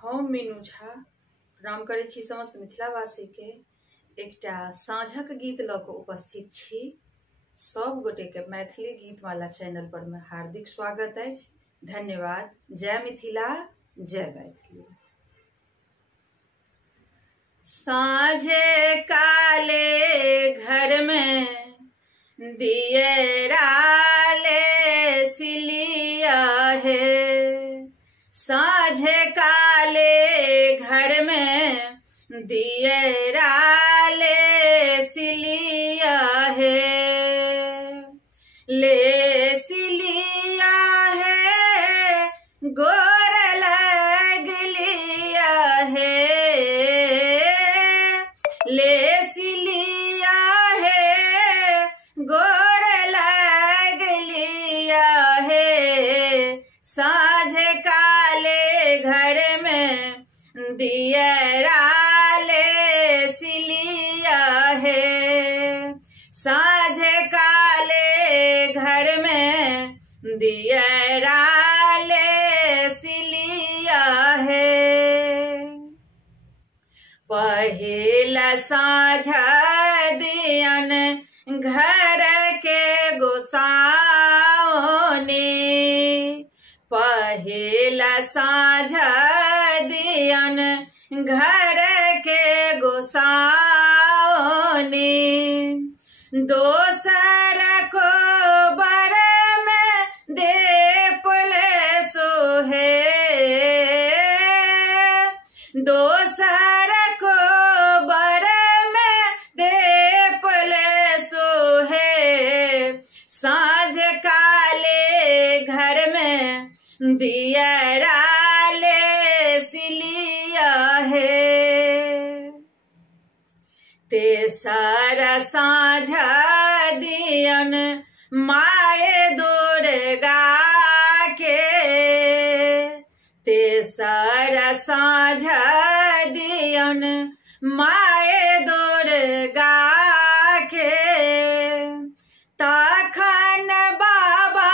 हम मीनू झा प्रणाम करै छी समस्त मिथिलावासी के एकटा साँझक गीत लऽ कऽ उपस्थित छी। सब गोटे के मैथिली गीतमाला चैनल पर में हार्दिक स्वागत अछि। धन्यवाद। जय मिथिला, जय मैथिली। साँझे काले घर में दियरा ले सिलिया है, साँझे काले घर में दियरा ले सिलिया है, ले सिलिया है गोर लग लिया है, ले सिलिया है गोर लग लिया है, साँझे काले घर में दियरा ले सिलिया है, साँझे काले घर में दियरा ले सिलिया है। पहिला साँझ दियन घर के गोसाओनी, पहिला साँझ दियन घर के गोसाओनी, दोसर को बर में देपल सोहे, दोसर को बर में देपल सोहे, साँझ काले घर में दियरा ले सिलिया है, तेसर साँझ दियन माए दुर्गा के, तेसर साँझ दियन माए दुर्गा के, तखन बाबा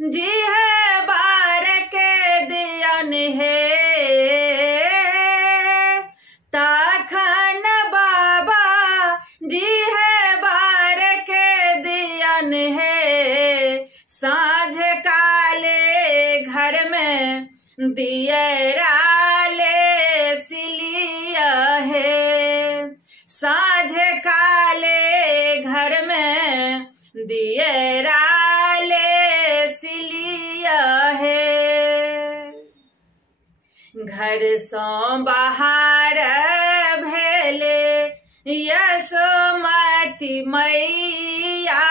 जी है बार के दियन है, तखन बाबा जी है बार के दियन है, साँझ काले घर में दियरा ले सिलिया है, साँझ काले घर में दियरा ले सिलिया है। घर सो बाहर भेले यशोमती मैया,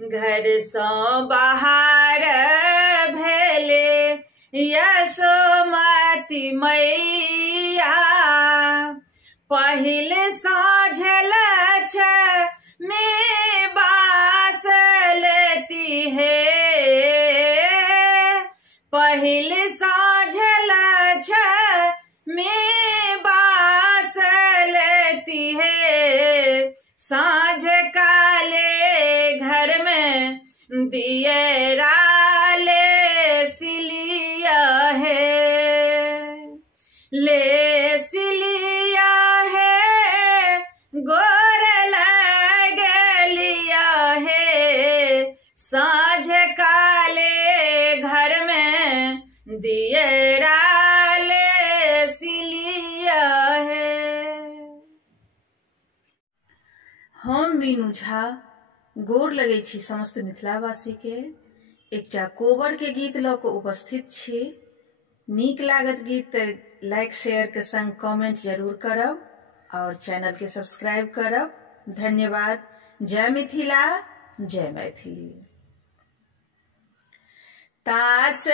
घर सो बाहर भेले यशोमती मैया, पहिल साँझ लक्ष्मी बास लेती है, पहिल साँझ लक्ष्मी बास लेती है, साँझ काले घर में दियरा ले सिलिया है, ले सिलिया है गोर लग लिया है, साँझ काले घर में दियरा ले सिलिया है। हम मीनू झा गोर लगै छी समस्त मिथिलावासी के एकटा कोबर के गीत लऽ कऽ उपस्थित छी। नीक लागत गीत तऽ लाइक शेयर के संग कमेंट जरूर करब और चैनल के सब्सक्राइब करब। धन्यवाद। जय मिथिला, जय मैथिली। तास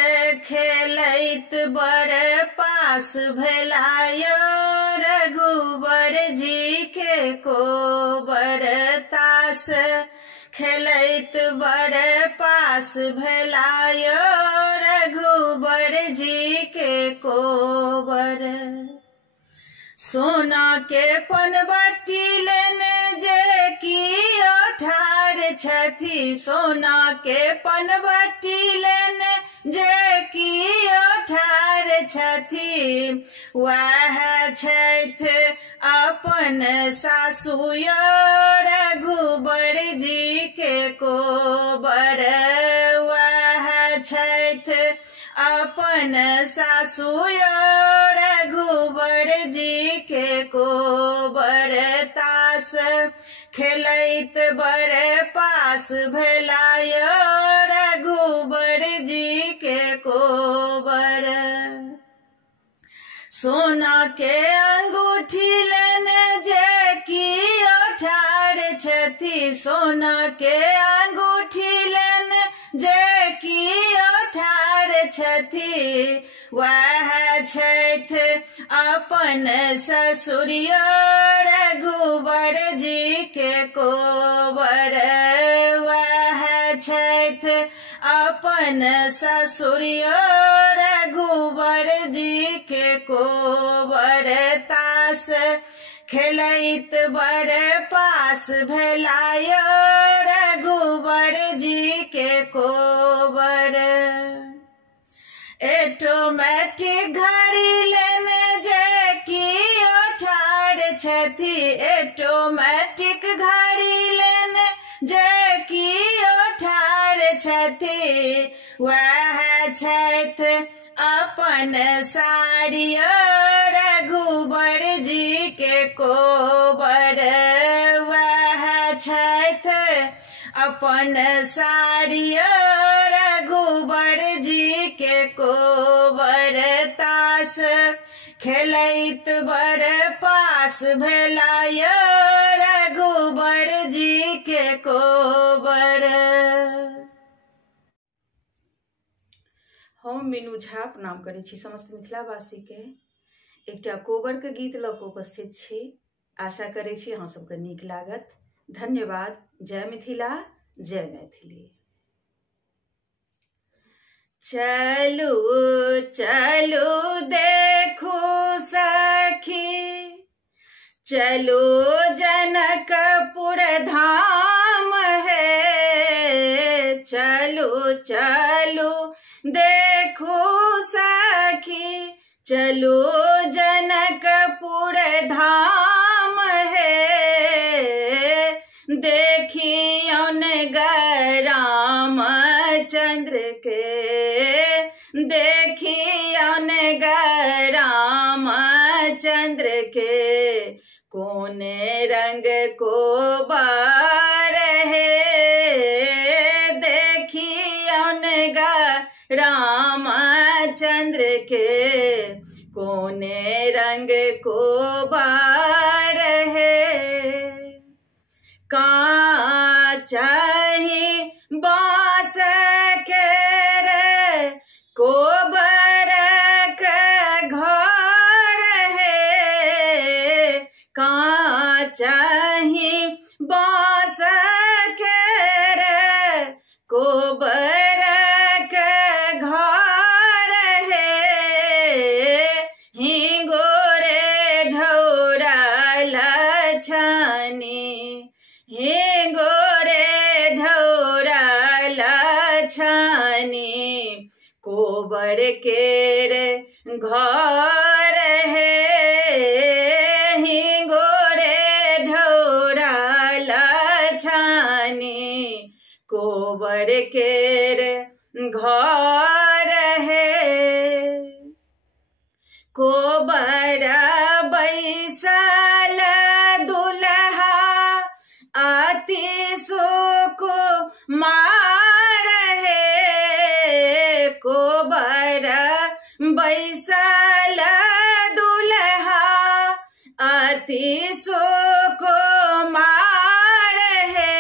खेलैत बड़ पास भेलायो रघुबर जी के कोबर, तास खेलैत बड़ पास भेलायो रघुबर जी के कोबर, सोना के पनबट्टी लेने जे कियो ठाढ़ छथि, सोना के पनबट्टी लेने जे कियो ठाढ़ छथि वह छथि अपन सासुर रघुबर जी के कोबर वह छथि अपन सासुर रघुबर जी के कोबर तास खेलैत बड़ पास भेलाय रघुबर जी के कोबर सोना के अंगूठी लेने जे की ठाढ़ छथि सोना के अंगूठी लेने जे की ठाढ़ छथि वह छथि अपन ससुरिय रघुबर जी के कोबर वह छथि अपन ससुरिय रघुबर जी के कोबर तास खेलैत बड़ पास भेलाय रघुबर जी के कोबर ऑटोमेटिक घड़ी लेने जे की ठाढ़ छथि ऑटोमेटिक घड़ी लेने जे की ठाढ़ छथि वह छथि अपन साड़ी रघुबर जी के कोबर वह छथि अपन साड़ी रघुबर जी के कोबर तास खेलैत बड़ पास भेलाय रघुबर जी के कोबर। हम मीनू झा प्रणाम करै छी समस्त मिथिलावासी के एकटा कोबर के गीत लऽ कऽ उपस्थित छी। आशा करै छी अहाँ सबके नीक लागत। धन्यवाद। जय मिथिला जय मैथिली। चलू चलू देखू सखी चलो जनकपुर धाम है। चलो चलो देखो सखी चलो जनकपुर धाम है। देखियौन रामचंद्र के देखियौन रामचंद्र के कौन रंग को बार है। देखियौन रामचंद्र के कौन रंग को बार है। काचहि बाँस के रे कोबर के घर है। काचहि बाँस के रे कोबर के घर है। हिंगोरे ढौरा लछनी हिंगोरे ढौरा लछनी कोबर केर घर है। हिंगोरे ढौरा लछनी कोबर केर घर है। कोबर बैसल दुल्हा अति सुकुमार है। कोबर बैसल दुल्हा अति सुकुमार है।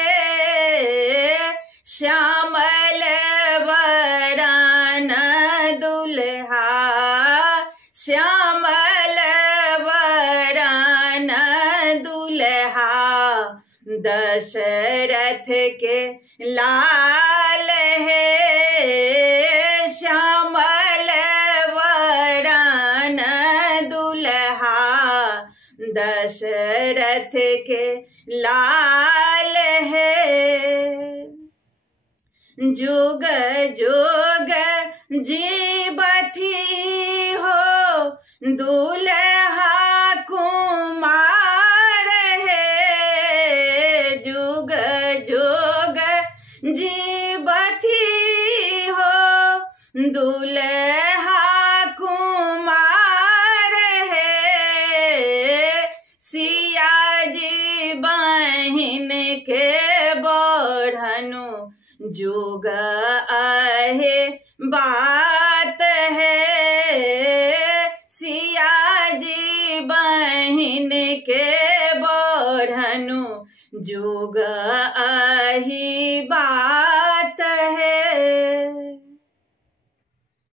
श्यामल वरण दुल्हा श्यामल वरण दुल्हा दशरथ के लाल है। श्यामल वरण दुल्हा दशरथ के लाल है। जुग जुग जीवथी हो दूल्हा कुमार है जुग जुग जीवती हो दूल्हा कुमार है सिया जी बहिन के बढ़नु जुग आहे बात है सिया जी बहिन के बढ़नु जुग आही बात